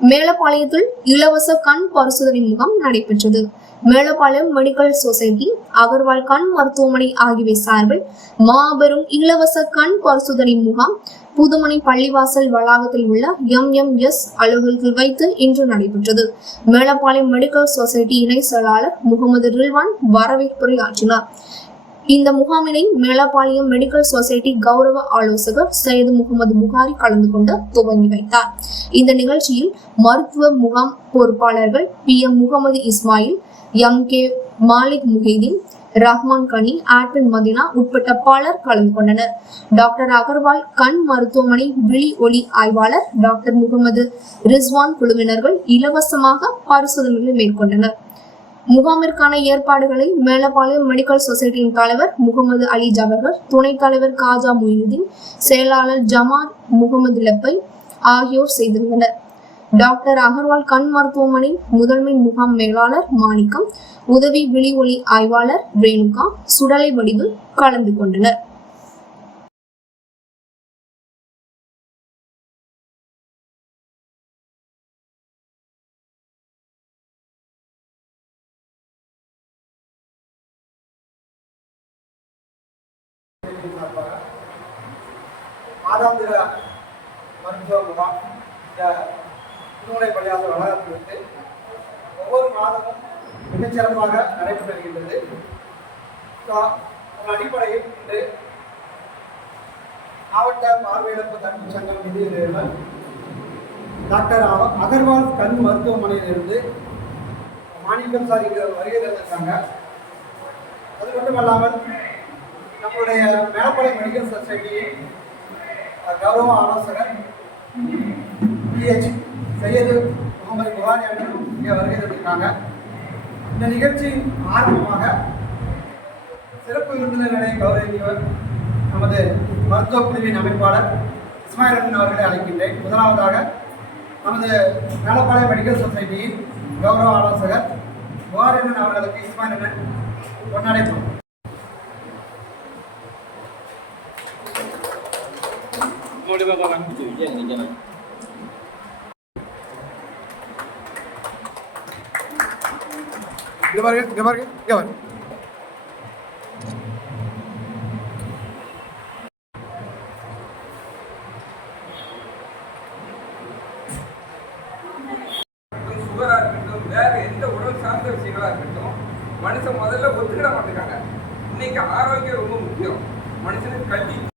மேலப்பாளையத்தில் இலவச கண் பரிசோதனை முகாம் நடைபெற்றது. மேலப்பாளையம் மெடிக்கல் சொசைட்டி, அகர்வால் கண் மருத்துவமனை ஆகியவை சார்பில் மாபெரும் இலவச கண் பரிசோதனை முகாம் புதுமனை பள்ளிவாசல் வளாகத்தில் உள்ள MMS அலுவலகத்தில் வைத்து இன்று நடைபெற்றது. மேலப்பாளையம் மெடிக்கல் சொசைட்டி இணை செயலாளர் முகமது ரில்வான் வரவேற்புரையாற்றினார். இந்த முகாமினை மேலப்பாளையம் மெடிக்கல் சொசைட்டி கௌரவ ஆலோசகர் சையது முகமது புகாரி கலந்து கொண்டு துவங்கி வைத்தார். இந்த நிகழ்ச்சியில் மருத்துவ முகாம் பொறுப்பாளர்கள் PM முகமது இஸ்மாயில், MK மாலிக் முஹைதீன், ரஹ்மான் கனி, ஆட்வின் மதினா உட்பட்ட பலர் கலந்து கொண்டனர். டாக்டர் அகர்வால் கண் மருத்துவமனை விழி ஒளி ஆய்வாளர் டாக்டர் முகமது ரிஸ்வான் குழுவினர்கள் இலவசமாக பரிசோதனைகளை மேற்கொண்டனர். முகாமிற்கான ஏற்பாடுகளை மேலப்பாளையம் மெடிக்கல் சொசைட்டியின் தலைவர் முகமது அலி ஜவஹர், துணைத் தலைவர் காஜா மொயினுதீன், செயலாளர் ஜமார் முகமது லப்பை ஆகியோர் செய்திருந்தனர். டாக்டர் அகர்வால் கண் மருத்துவமனை முதன்மை முகாம் மேலாளர் மாணிக்கம், உதவி விழி ஒளி ஆய்வாளர் ரேணுகா, சுடலை வடிவு கலந்து கொண்டனர். மாதாந்திர மருத்துவ முகாம் இந்த புதுமனை பள்ளிவாசல் வளாகத்திற்கு ஒவ்வொரு மாதமும் மிகச்சிறப்பாக நடைபெற்று வருகின்றது. அடிப்படையில் இன்று மாவட்ட பார்வையிழப்பு தடுப்பு சங்கம் நிதியுதவியுடன் டாக்டர் அகர்வால் கண் மருத்துவமனையிலிருந்து மாணிக்கம் சார் இங்கு வருகை தந்திருக்காங்க. அது மட்டுமல்லாமல் நம்முடைய மேலப்பாளையம் மெடிக்கல் சொசைட்டியின் கௌரவ ஆலோசகர் PH சையது முகமது புகாரி அவர்களும் இங்கே வருகை தந்திருக்காங்க. இந்த நிகழ்ச்சியின் ஆரம்பமாக சிறப்பு விருந்தினர்களை கௌரவிப்பவர் நமது மருத்துவ குழுவின் அமைப்பாளர் இஸ்மாயில் அண்ணன் அவர்களை அழைக்கின்றேன். முதலாவதாக நமது மேலப்பாளையம் மெடிக்கல் சொசைட்டியின் கௌரவ ஆலோசகர் புகாரி அண்ணன் அவர்களுக்கு இஸ்மாயில் அண்ணன் பொன்னடைப்பு. சுகரா இருக்கட்டும், வேற எந்த உடல் சார்ந்த விஷயங்களா இருக்கட்டும், மனுஷன் முதல்ல ஒத்துக்கிட மாட்டேங்காங்க. இன்னைக்கு ஆரோக்கியம் ரொம்ப முக்கியம். மனுஷனுக்கு கல்வி